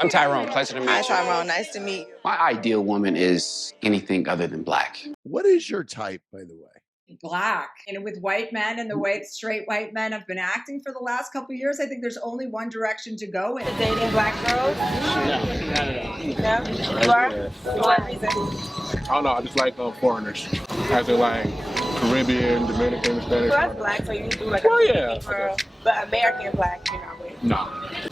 I'm Tyrone. Pleasure to meet you. Hi, Tyrone. Nice to meet you. My ideal woman is anything other than black. What is your type, by the way? Black. And with white men and the way straight white men have been acting for the last couple of years, I think there's only one direction to go in. Dating black girls? No. No? You are? For what reason? I don't know. I just like foreigners. As in like Caribbean, Dominican, Spanish. So that's black, so you do like Well, a yeah. girl. But American black, you're not with. Nah.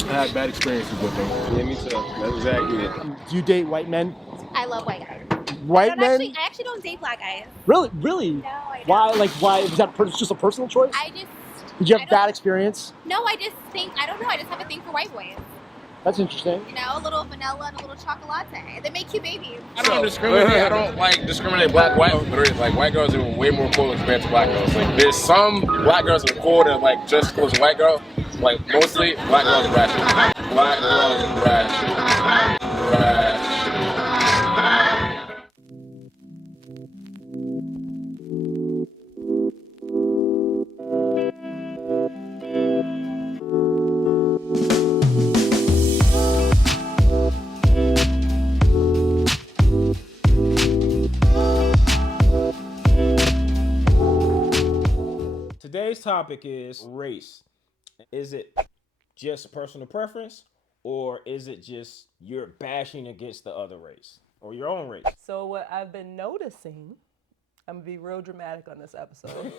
I had bad experiences with them. Yeah, me too. That's exactly it. Do you date white men? I love white guys. White men? I actually don't date black guys. Really? Really? No, I don't. Why? Like, why? Was that just a personal choice? Did you have bad experience? No, I just think, I don't know, I just have a thing for white boys. That's interesting. You know, a little vanilla and a little chocolate. They make cute babies. I don't discriminate. I don't like discriminate black, white, but like white girls are way more cool compared to black girls. Like there's some black girls that are cool that like just close to white girl. Like mostly black girls are ratchet. Black girls are ratchet. Ratchet. Today's topic is race. Is it just personal preference, or is it just you're bashing against the other race or your own race? So what I've been noticing, I'm gonna be real dramatic on this episode.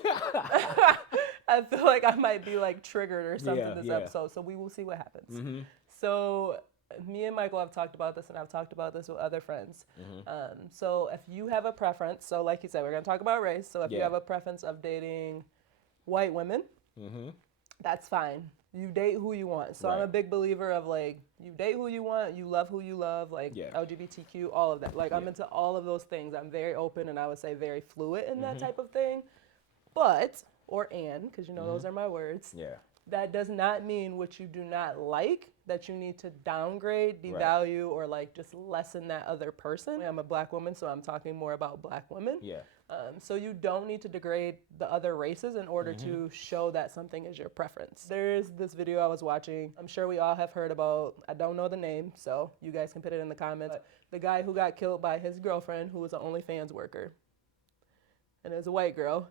I feel like I might be like triggered or something this episode, so we will see what happens. Mm-hmm. So me and Michael have talked about this, and I've talked about this with other friends. So if you have a preference, so like you said, we're gonna talk about race. So if you have a preference of dating white women, that's fine. You date who you want. So I'm a big believer of like, you date who you want, you love who you love, like LGBTQ, all of that. Like I'm into all of those things. I'm very open, and I would say very fluid in that type of thing. But, or and, because you know those are my words. Yeah. That does not mean what you do not like, that you need to downgrade, devalue, or like just lessen that other person. I'm a black woman, so I'm talking more about black women. Yeah. So you don't need to degrade the other races in order to show that something is your preference. There's this video I was watching. I'm sure we all have heard about, I don't know the name, so you guys can put it in the comments. But the guy who got killed by his girlfriend, who was an OnlyFans worker. And it was a white girl.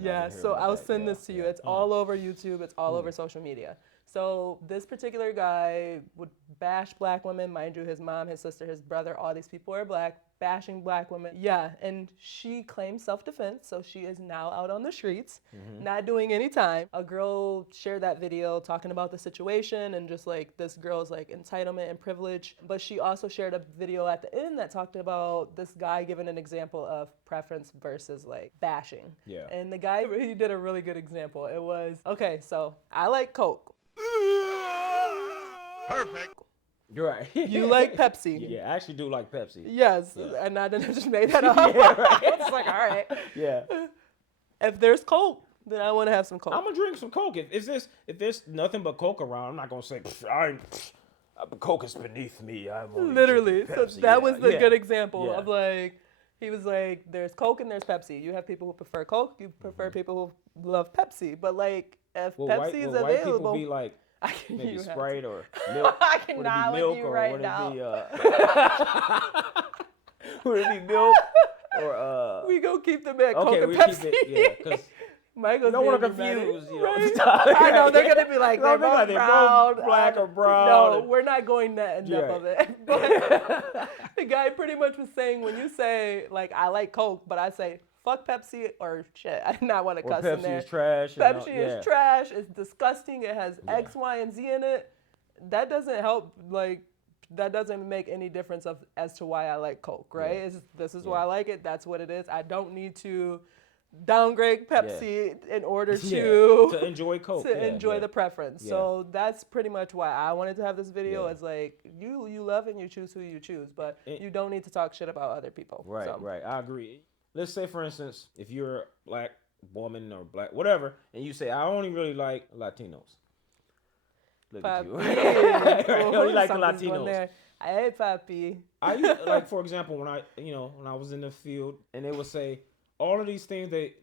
Yeah, so I'll send this to you. It's all over YouTube. It's all over social media. So this particular guy would bash black women. Mind you, his mom, his sister, his brother, all these people are black, bashing black women. Yeah, and she claims self-defense, so she is now out on the streets, not doing any time. A girl shared that video talking about the situation and just like this girl's like entitlement and privilege. But she also shared a video at the end that talked about this guy giving an example of preference versus like bashing. Yeah. And the guy, he did a really good example. It was, okay, so I like Coke. Perfect. You're right. You like Pepsi. Yeah, I actually do like Pepsi. Yes, Yeah. And I didn't just make that up. It's like, all right. Yeah. If there's Coke, then I want to have some Coke. I'm gonna drink some Coke. If there's nothing but Coke around, I'm not gonna say Coke is beneath me. I'm only Literally. So Pepsi. that was the good example Yeah. of like, he was like, there's Coke and there's Pepsi. You have people who prefer Coke. You prefer people who love Pepsi. But like, if Pepsi is available, white people be like, maybe Sprite or milk. I cannot with you right now. Would it be milk or We gonna keep them at Coke okay, and we Pepsi. keep it, yeah, because Michael's don't want to being confuse, dramatic. Right? I know, they're gonna be like, they're both brown. black or brown. No, we're not going that in depth Yeah. of it. But the guy pretty much was saying, when you say, like, I like Coke, but I say, fuck Pepsi, or shit, I did not want to cuss Pepsi in there. is trash. Pepsi is trash, it's disgusting, it has X, Y, and Z in it. That doesn't help, like, that doesn't make any difference as to why I like Coke, right? This is why I like it, that's what it is. I don't need to downgrade Pepsi in order to enjoy Coke, to enjoy the preference. Yeah. So that's pretty much why I wanted to have this video. It's like, you love and you choose who you choose, but you don't need to talk shit about other people. Right, so. right. I agree. Let's say, for instance, if you're a black woman or black whatever, and you say, I only really like Latinos. Look at you. I only like the Latinos. Hey, papi. I used, like, for example, when I was in the field, and they would say, all of these things, they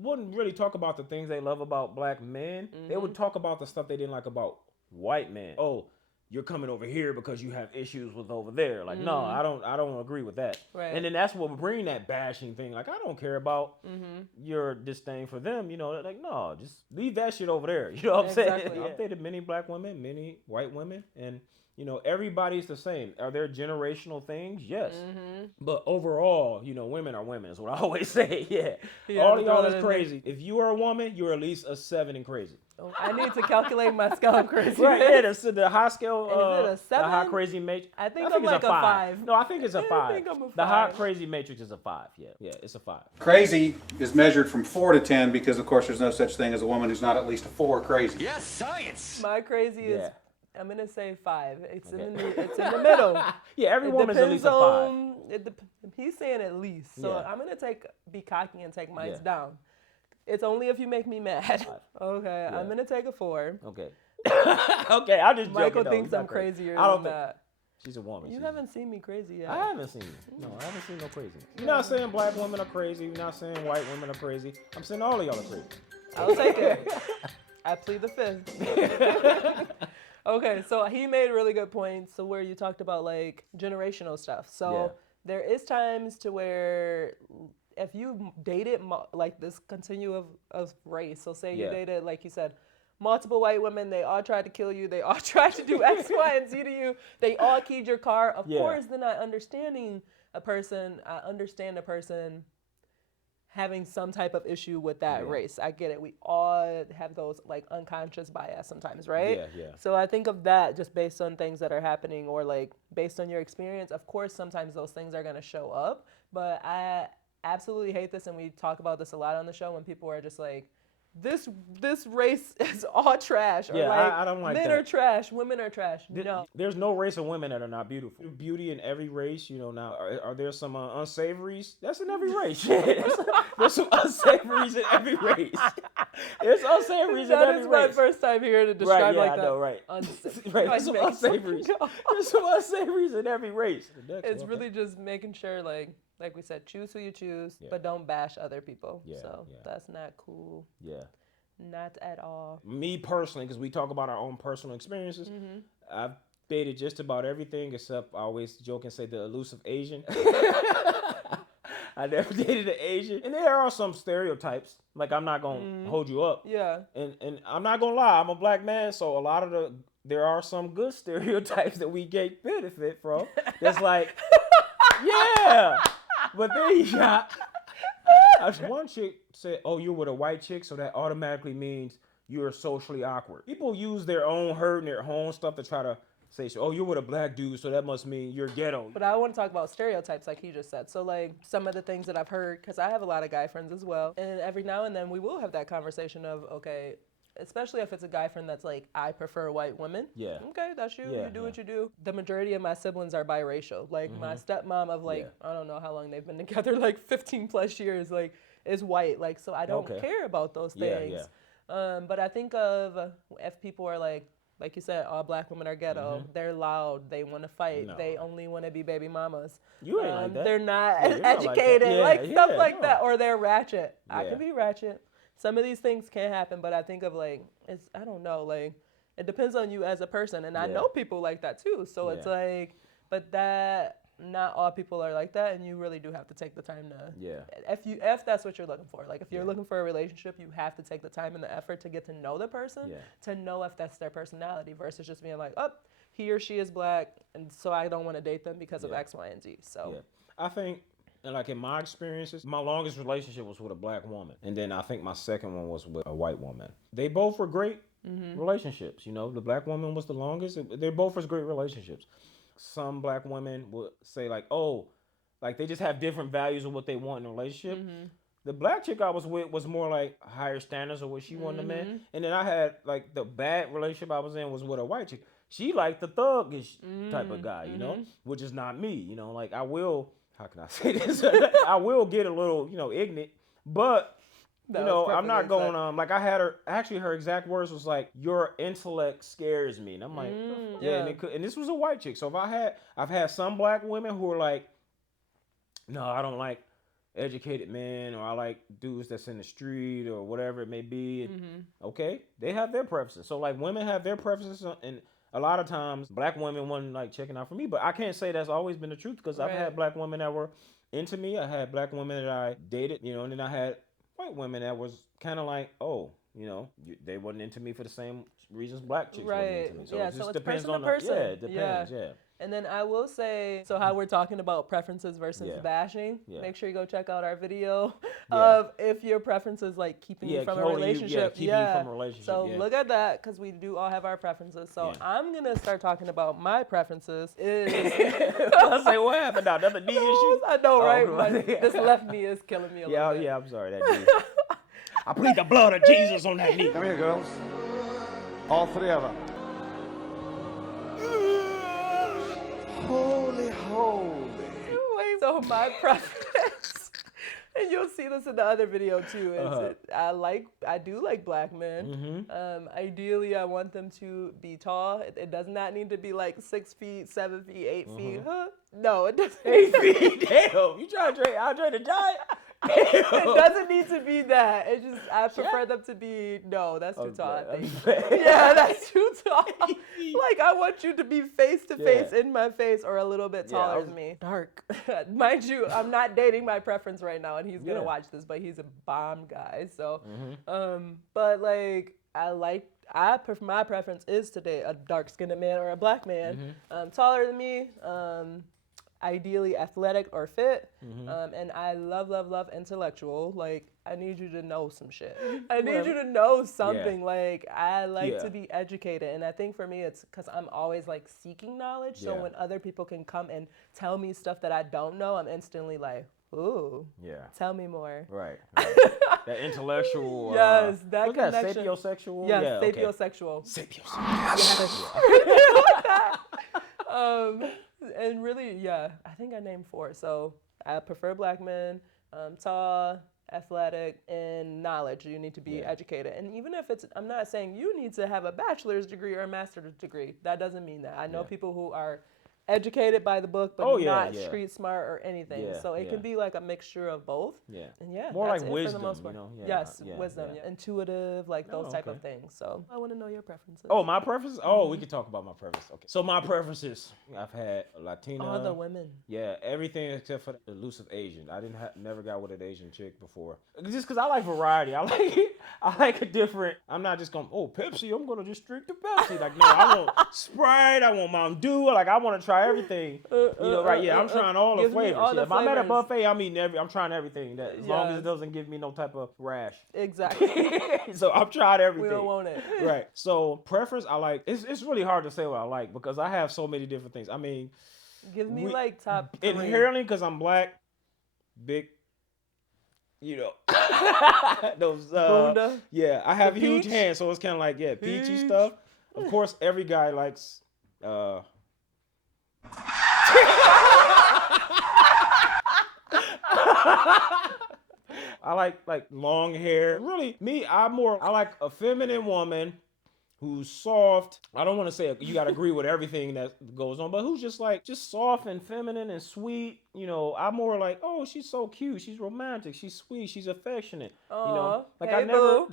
wouldn't really talk about the things they love about black men. They would talk about the stuff they didn't like about white men. Oh, you're coming over here because you have issues with over there. Like, no, I don't agree with that. Right. And then that's what would bring that bashing thing. Like, I don't care about your disdain for them. You know, like, no, just leave that shit over there. You know what I'm saying? Yeah. I've dated many black women, many white women, and you know, everybody's the same. Are there generational things? Yes. But overall, you know, women are women is what I always say. Yeah. All of y'all is crazy. If you are a woman, you're at least a 7 in crazy. Oh, I need to calculate my scale crazy. Right, yeah, the high scale, is it a 7? the high crazy matrix. I think I'm like a 5. No, I think it's a 5. I think I'm a 5. The high crazy matrix is a 5. Yeah, it's a 5. Crazy is measured from 4 to 10 because, of course, there's no such thing as a woman who's not at least a 4 crazy. Yes, science. My crazy is, I'm gonna say 5. It's in the middle. Yeah, every woman's at least a 5. He's saying at least, so I'm gonna be cocky and take mine down. It's only if you make me mad. Okay, I'm gonna take a 4. Okay. Okay, I'm just joking. Michael thinks I'm crazier than that. She's a woman. You haven't seen me crazy yet. I haven't seen you. No, I haven't seen no crazy. You're not saying black women are crazy. You're not saying white women are crazy. I'm saying all of y'all are crazy. I'll take it. I plead the 5th. Okay, so he made really good points. So where you talked about like generational stuff. So there is times to where if you dated like this continuum of race. So say you dated, like you said, multiple white women, they all tried to kill you, they all tried to do X, Y, and Z to you, they all keyed your car. Of course, then I understand a person having some type of issue with that race. I get it. We all have those like unconscious bias sometimes, right? Yeah. So I think of that just based on things that are happening or like based on your experience. Of course, sometimes those things are going to show up, but I absolutely hate this, and we talk about this a lot on the show when people are just like, this race is all trash. Or like, I don't like men that. are trash, women are trash. No. There's no race of women that are not beautiful. Beauty in every race, you know. Now, are there some unsavories? That's in every race. There's some unsavories in every race. There's unsavories in every race. That is my first time hearing it described like that. I know, right. Right, There's some unsavories. There's some unsavories in every race. It's really just making sure, like we said, choose who you choose, but don't bash other people. That's not cool. Yeah. Not at all. Me personally, because we talk about our own personal experiences, I've dated just about everything except I always joke and say the elusive Asian. I never dated an Asian. And there are some stereotypes. Like, I'm not going to hold you up. Yeah. And I'm not going to lie. I'm a black man, so a lot of there are some good stereotypes that we get benefit from. That's like, yeah. But then you got, one chick said, oh, you're with a white chick, so that automatically means you're socially awkward. People use their own hurt and their own stuff to try to say, oh, you're with a black dude, so that must mean you're ghetto. But I want to talk about stereotypes like he just said. So like some of the things that I've heard, because I have a lot of guy friends as well, and every now and then we will have that conversation of, okay, especially if it's a guy friend that's like, I prefer white women. Yeah. Okay, that's you. You do what you do. The majority of my siblings are biracial. Like my stepmom of like, I don't know how long they've been together, like 15 plus years, like is white. Like, so I don't care about those things. But I think of if people are like you said, all black women are ghetto. They're loud. They want to fight. No. They only want to be baby mamas. You ain't like that. They're not educated. Stuff like that. Or they're ratchet. I can be ratchet. Some of these things can happen, but I think of like, I don't know, like, it depends on you as a person. And I know people like that too. So it's like, but not all people are like that. And you really do have to take the time to, if that's what you're looking for. Like if you're looking for a relationship, you have to take the time and the effort to get to know the person, to know if that's their personality versus just being like, oh, he or she is black. And so I don't want to date them because of X, Y, and Z. So I think, and like in my experiences, my longest relationship was with a black woman. And then I think my second one was with a white woman. They both were great relationships. You know, the black woman was the longest. They both was great relationships. Some black women would say like, oh, like they just have different values of what they want in a relationship. The black chick I was with was more like higher standards of what she wanted a man. And then I had like the bad relationship I was in was with a white chick. She liked the thuggish type of guy, you know, which is not me. You know, like I will... How can I say this? I will get a little, ignorant, but, I'm not going, like I had her exact words was like, your intellect scares me. And I'm like, and this was a white chick. So I've had some black women who are like, no, I don't like educated men, or I like dudes that's in the street or whatever it may be. Okay, they have their preferences. So like women have their preferences, and a lot of times black women want like checking out for me, but I can't say that's always been the truth, because I've had black women that were into me. I had black women that I dated, you know, and then I had white women that was kind of like, oh, you know, they wasn't into me for the same reasons black chicks wasn't into me. So yeah, it just so it's depends person on to person. Yeah, it depends. Yeah. And then I will say, so how we're talking about preferences versus bashing, make sure you go check out our video of if your preference is like keeping you from a relationship. Keeping you from a relationship. So look at that, because we do all have our preferences. So I'm going to start talking about my preferences. I was like, what happened now? Another knee issue? I know, right? This left knee is killing me a little bit. Yeah, I'm sorry, that knee. I plead the blood of Jesus on that knee. Come here, girls. All three of them. Holy, holy. So my preference, and you'll see this in the other video too, is I do like black men. Ideally, I want them to be tall. It does not need to be like 6 feet, 7 feet, 8 feet. No, it doesn't. 8 feet? Damn, you trying to trade Andre the Giant? It doesn't need to be that. It's just I prefer them to be that's too tall. I think. Yeah, that's too tall. Like I want you to be face to face in my face, or a little bit taller than me. Dark, mind you. I'm not dating my preference right now, and he's gonna watch this, but he's a bomb guy. So, but like my preference is to date a dark-skinned man or a black man, taller than me. Ideally athletic or fit, and I love intellectual. Like I need you to know some shit. I need you to know something. Like I like to be educated, and I think for me it's because I'm always like seeking knowledge. So when other people can come and tell me stuff that I don't know, I'm instantly like, ooh, tell me more. Right. That intellectual. Yes, that what's connection. That? Sapiosexual. Yes, Yeah, sapiosexual. Sapiosexual. And really, I think I named 4. So I prefer black men, tall, athletic, and knowledge. You need to be educated. And even if I'm not saying you need to have a bachelor's degree or a master's degree. That doesn't mean that. I know people who are educated by the book, but not street smart or anything. So it can be like a mixture of both. And more that's like it wisdom, for the most part. you know? Yes, wisdom, intuitive, like those type of things. So I want to know your preferences. Oh, my preferences? Oh, we can talk about my preferences. Okay. So my preferences, I've had a Latina. All the women. Yeah, everything except for the elusive Asian. I never got with an Asian chick before. Just because I like variety. I like a different. I'm not just going, oh, Pepsi, I'm going to just drink the Pepsi. Like, no, I want Sprite, I want Mountain Dew. Like, I want to try everything. You know, right? Yeah, I'm trying all the flavors. If I'm at a buffet, I'm eating I'm trying everything. That as long as it doesn't give me no type of rash. Exactly. So I've tried everything. We don't want it. Right. So preference, I like. It's really hard to say what I like because I have so many different things. I mean, give me like top 3. Inherently, because I'm black, big. You know, those. Yeah, I have huge hands, so it's kind of like peachy stuff. Of course, every guy likes. I like long hair. Really, me, I like a feminine woman who's soft. I don't want to say you got to agree with everything that goes on, but who's just soft and feminine and sweet. You know, I'm more like, oh, she's so cute. She's romantic. She's sweet. She's affectionate. Aww, you know, like hey, boo.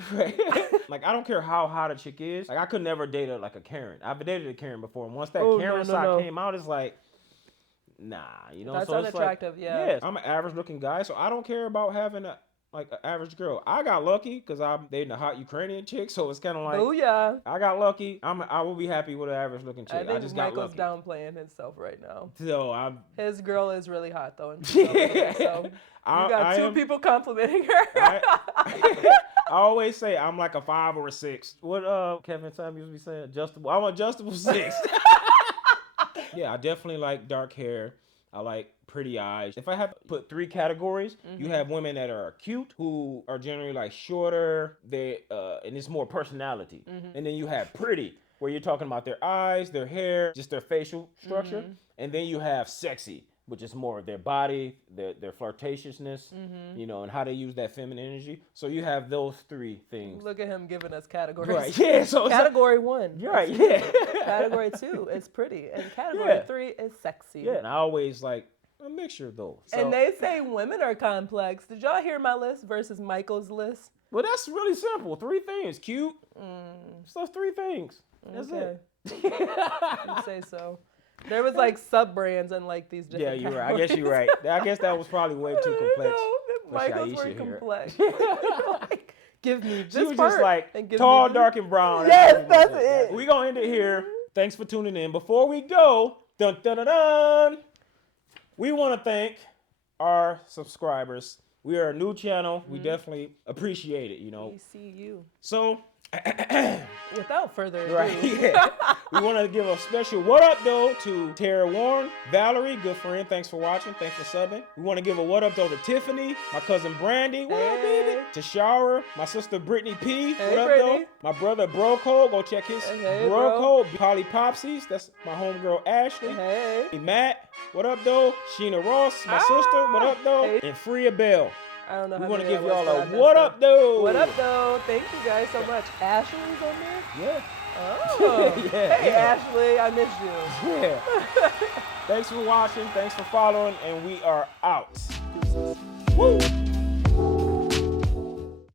Like I don't care how hot a chick is. Like I could never date a Karen. I've dated a Karen before, and once that Karen side came out, it's like, nah, you know. That's so unattractive. It's like, yeah, I'm an average looking guy, so I don't care about having an average girl. I got lucky because I'm dating a hot Ukrainian chick, so it's kind of like, booyah. I got lucky. I will be happy with an average looking chick. I think just Michael's got lucky. downplaying himself right now. So his girl is really hot though. So you got 2 people complimenting her. I always say I'm like a 5 or a 6. What Kevin Sam used to be saying? Adjustable. I'm adjustable 6. Yeah, I definitely like dark hair. I like pretty eyes. If I have to put 3 categories, you have women that are cute, who are generally like shorter, and it's more personality. And then you have pretty, where you're talking about their eyes, their hair, just their facial structure. And then you have sexy, which is more of their body, their flirtatiousness, you know, and how they use that feminine energy. So you have those 3 things. Look at him giving us categories. Right, yeah. So category 1. Right, yeah. Category 2 is pretty. And category 3 is sexy. Yeah, and I always like a mixture though. So, And they say women are complex. Did y'all hear my list versus Michael's list? well, that's really simple. 3 things. Cute. So 3 things. That's it. You say so. There was like sub brands and like these Yeah, different. you're right. I guess you're right. I guess that was probably way too complex. No, Michael's were Shaisha here. complex. Like, give me this She was part just like and give tall, me dark, and brown. Yes, that's it. We're going to end it here. Thanks for tuning in. Before we go, dun, dun, dun, dun, we want to thank our subscribers. We are a new channel. We definitely appreciate it, you know. We see you. So, without further ado, right, yeah. We want to give a special what up though to Tara Warren, Valerie, good friend. Thanks for watching. Thanks for subbing. We want to give a what up though to Tiffany, my cousin Brandy, what up, baby? To Shower, my sister Brittany P, what up Brittany. though? My brother Bro Code, go check his Bro Code. Polly Popsies, that's my homegirl Ashley. Hey. Matt, what up though? Sheena Ross, my sister, what up though? Hey. And Freya Bell. I don't know. We want to give that y'all was, a but I what messed up though? What up though? Thank you guys so much. Ashley's on there? Yeah. Oh. Yeah, hey yeah. Ashley, I miss you. Yeah. Thanks for watching. Thanks for following. And we are out. Woo.